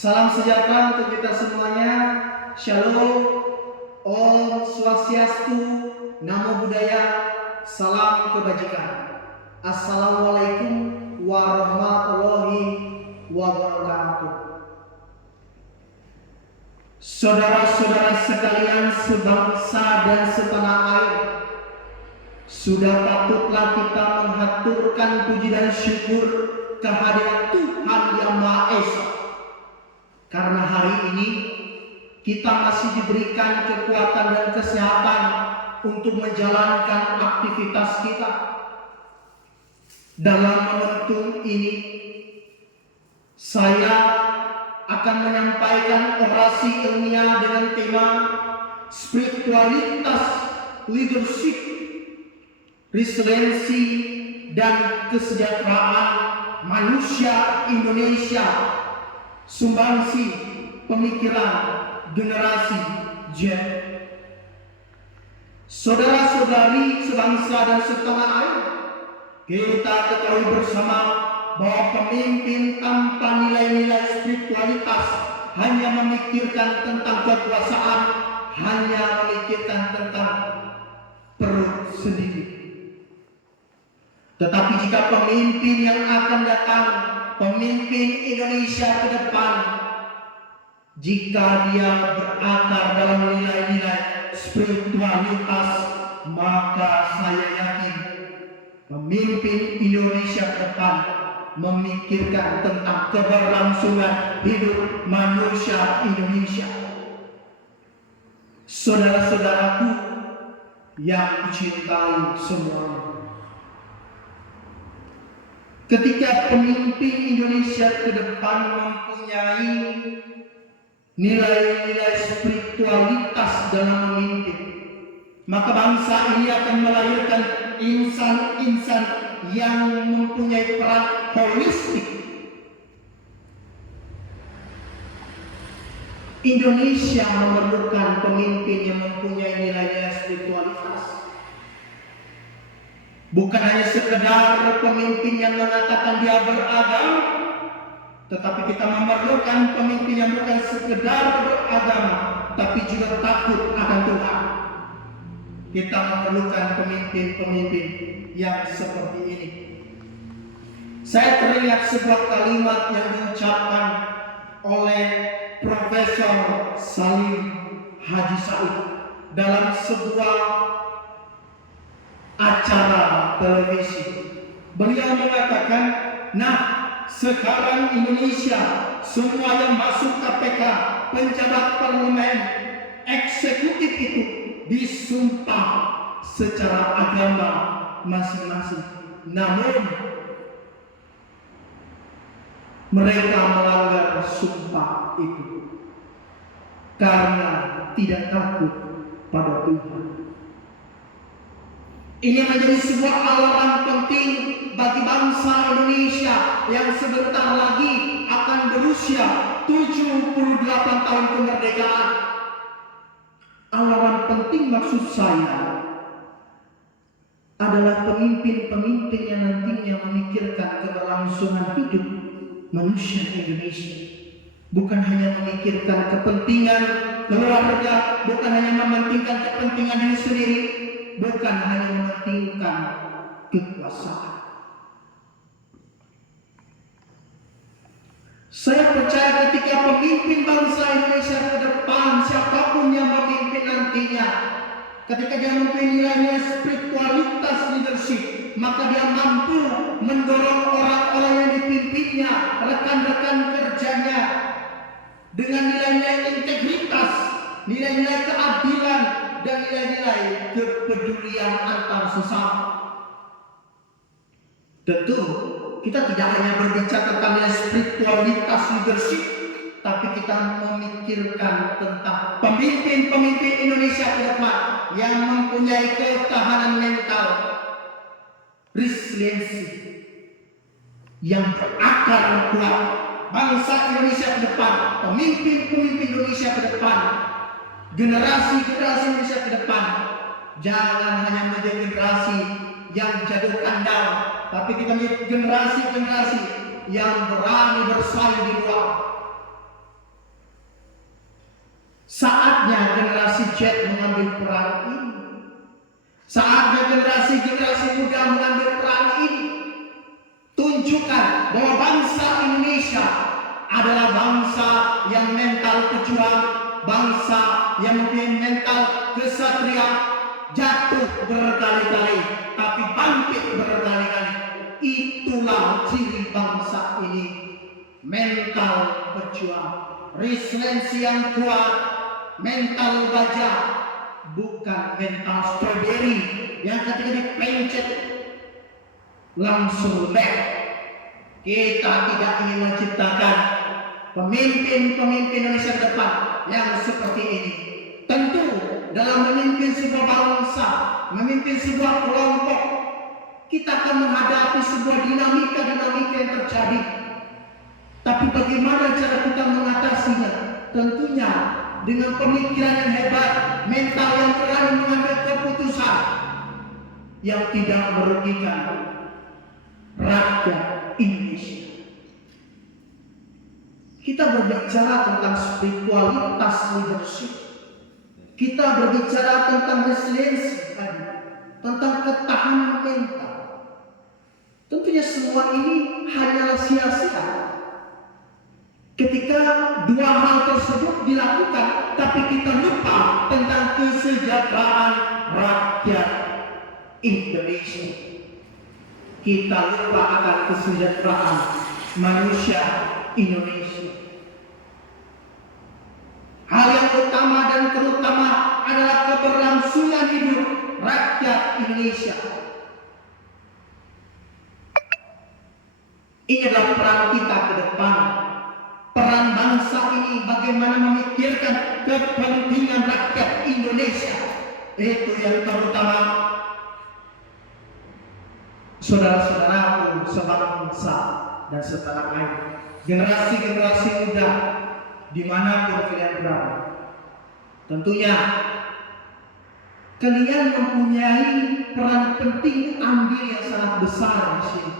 Salam sejahtera untuk kita semuanya. Shalom, Om Swastiastu, Namo Buddhaya, salam kebajikan. Assalamualaikum warahmatullahi wabarakatuh. Saudara-saudara sekalian sebangsa dan setanah air, sudah patutlah kita menghaturkan puji dan syukur kehadirat Tuhan Yang Maha Esa. Karena hari ini kita masih diberikan kekuatan dan kesehatan untuk menjalankan aktivitas kita. Dalam momentum ini, saya akan menyampaikan orasi ilmiah dengan tema spiritualitas, leadership, resiliensi, dan kesejahteraan manusia Indonesia. Sumbangsi pemikiran generasi Z. Saudara-saudari sebangsa dan setanah air, kita ketahui bersama bahwa pemimpin tanpa nilai-nilai spiritualitas hanya memikirkan tentang kekuasaan, hanya memikirkan tentang perut sendiri. Tetapi jika pemimpin yang akan datang, pemimpin Indonesia ke depan, jika dia berakar dalam nilai-nilai spiritualitas, maka saya yakin pemimpin Indonesia ke depan memikirkan tentang keberlangsungan hidup manusia Indonesia. Saudara-saudaraku yang dicintai semuanya, ketika pemimpin Indonesia ke depan mempunyai nilai-nilai spiritualitas dalam memimpin, maka bangsa ini akan melahirkan insan-insan yang mempunyai peran holistik. Indonesia memerlukan pemimpin yang mempunyai nilai-nilai spiritualitas. Bukan hanya sekedar pemimpin yang mengatakan dia beragama, tetapi kita memerlukan pemimpin yang bukan sekedar beragama, tapi juga takut akan Tuhan. Kita memerlukan pemimpin-pemimpin yang seperti ini. Saya teringat sebuah kalimat yang diucapkan oleh Profesor Salim Haji Saud dalam sebuah acara televisi. Beliau mengatakan, nah sekarang Indonesia semua yang masuk KPK, penjabat parlemen, eksekutif itu disumpah secara agama masing-masing. Namun mereka melanggar sumpah itu karena tidak takut pada Tuhan. Ini menjadi sebuah alarm penting bagi bangsa Indonesia yang sebentar lagi akan berusia 78 tahun kemerdekaan. Alarm penting maksud saya adalah pemimpin-pemimpin yang nantinya memikirkan keberlangsungan hidup manusia Indonesia. Bukan hanya memikirkan kepentingan keluarga, bukan hanya mementingkan kepentingan diri sendiri, bukan hanya mementingkan kekuasaan. Saya percaya ketika pemimpin bangsa Indonesia ke depan, siapapun yang memimpin nantinya, ketika dia mempunyai nilai spiritualitas leadership, maka dia mampu mendorong orang-orang yang dipimpinnya, rekan-rekan kerjanya, dengan nilai-nilai integritas, nilai-nilai keadilan, dan nilai-nilai kepedulian antar sesama. Tentu kita tidak hanya berbicara tentang nilai spiritualitas leadership, tapi kita memikirkan tentang pemimpin-pemimpin Indonesia ke depan yang mempunyai ketahanan mental, resiliensi yang berakar kuat. Bangsa Indonesia ke depan, pemimpin-pemimpin Indonesia ke depan, generasi-generasi Indonesia ke depan, jangan hanya menjadi generasi yang jago kandang, tapi kita menjadi generasi-generasi yang berani bersaing di luar. Saatnya generasi Z mengambil peran ini. Saatnya generasi muda mengambil peran ini. Tunjukkan bahwa bangsa Indonesia adalah bangsa yang mental pejuang, bangsa yang mempunyai mental kesatria, jatuh berkali-kali tapi bangkit berkali-kali. Itulah ciri bangsa ini, mental pejuang, resiliensi yang kuat, mental baja, bukan mental strawberry yang ketika dipencet langsung lek. Kita tidak ingin menciptakan pemimpin Indonesia ke depan yang seperti ini. Tentu dalam memimpin sebuah bangsa, memimpin sebuah kelompok, kita akan menghadapi sebuah dinamika yang terjadi. Tapi bagaimana cara kita mengatasinya? Tentunya dengan pemikiran yang hebat, mental yang berani mengambil keputusan yang tidak merugikan rakyat Indonesia. Kita berbicara tentang spiritualitas leadership. Kita berbicara tentang resiliensi, tentang ketahanan mental. Tentunya semua ini hanyalah sia-sia ketika dua hal tersebut dilakukan, tapi kita lupa tentang kesejahteraan rakyat Indonesia. Kita lupa akan kesejahteraan manusia Indonesia. Hal yang utama dan terutama adalah keberlangsungan hidup rakyat Indonesia. Ini adalah peran kita ke depan. Peran bangsa ini bagaimana memikirkan kepentingan rakyat Indonesia. Itu yang terutama. Saudara-saudaraku sebangsa dan setanah air, generasi muda dimanapun kalian berada, tentunya kalian mempunyai peran penting andil yang sangat besar di sini.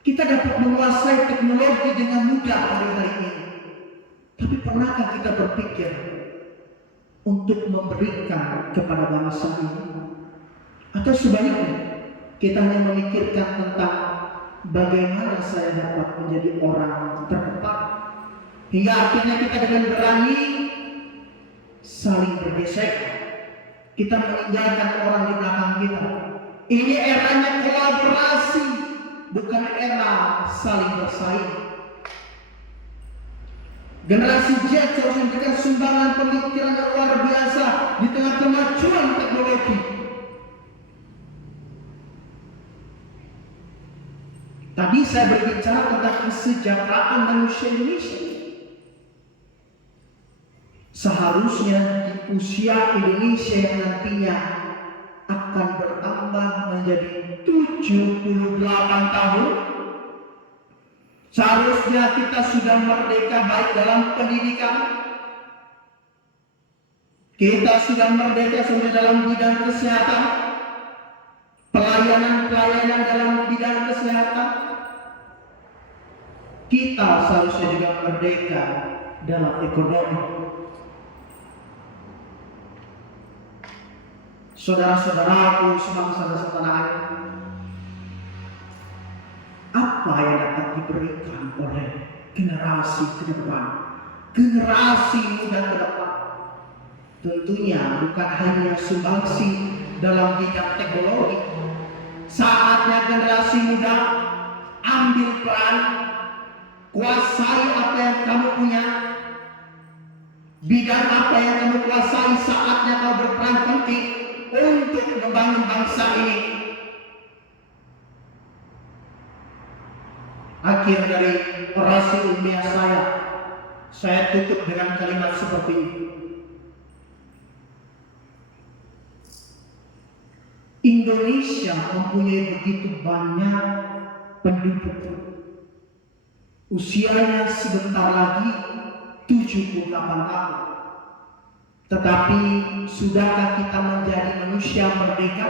Kita dapat menguasai teknologi dengan mudah hari-hari ini, tapi pernahkah kita berpikir untuk memberikan kepada bangsa ini? Atau sebaliknya kita hanya memikirkan tentang bagaimana saya dapat menjadi orang terdepan, hingga akhirnya kita dengan berani saling bergesek, kita meninggalkan orang di belakang kita. Ini eranya kolaborasi, bukan era saling bersaing. Generasi Z harus memberikan sumbangan pemikiran yang luar biasa di tengah kemajuan teknologi. Tadi saya berbicara tentang kesejahteraan manusia Indonesia. Seharusnya di usia Indonesia yang nantinya akan bertambah menjadi 78 tahun, seharusnya kita sudah merdeka baik dalam pendidikan, kita sudah merdeka sudah dalam bidang kesehatan, pelayanan dalam bidang kesehatan. Kita seharusnya juga merdeka dalam ekonomi. Saudara-saudaraku sebangsa dan setanah air, apa yang dapat diberikan oleh generasi ke depan, generasi muda ke depan? Tentunya bukan hanya sumbangsi dalam bidang teknologi. Saatnya generasi muda ambil peran, kuasai apa yang kamu punya, bidang apa yang kamu kuasai. Saatnya kau berperan penting untuk membangun bangsa ini. Akhir dari orasi ilmiah saya tutup dengan kalimat seperti ini. Indonesia mempunyai begitu banyak penduduk. Usianya sebentar lagi 78 tahun. Tetapi sudahkah kita menjadi manusia merdeka?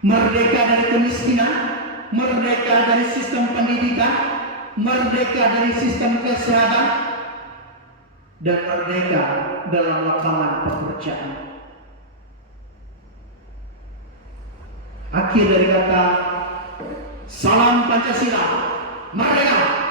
Merdeka dari kemiskinan, merdeka dari sistem pendidikan, merdeka dari sistem kesehatan. dan merdeka dalam lapangan pekerjaan. Akhir dari kata, salam Pancasila, merdeka!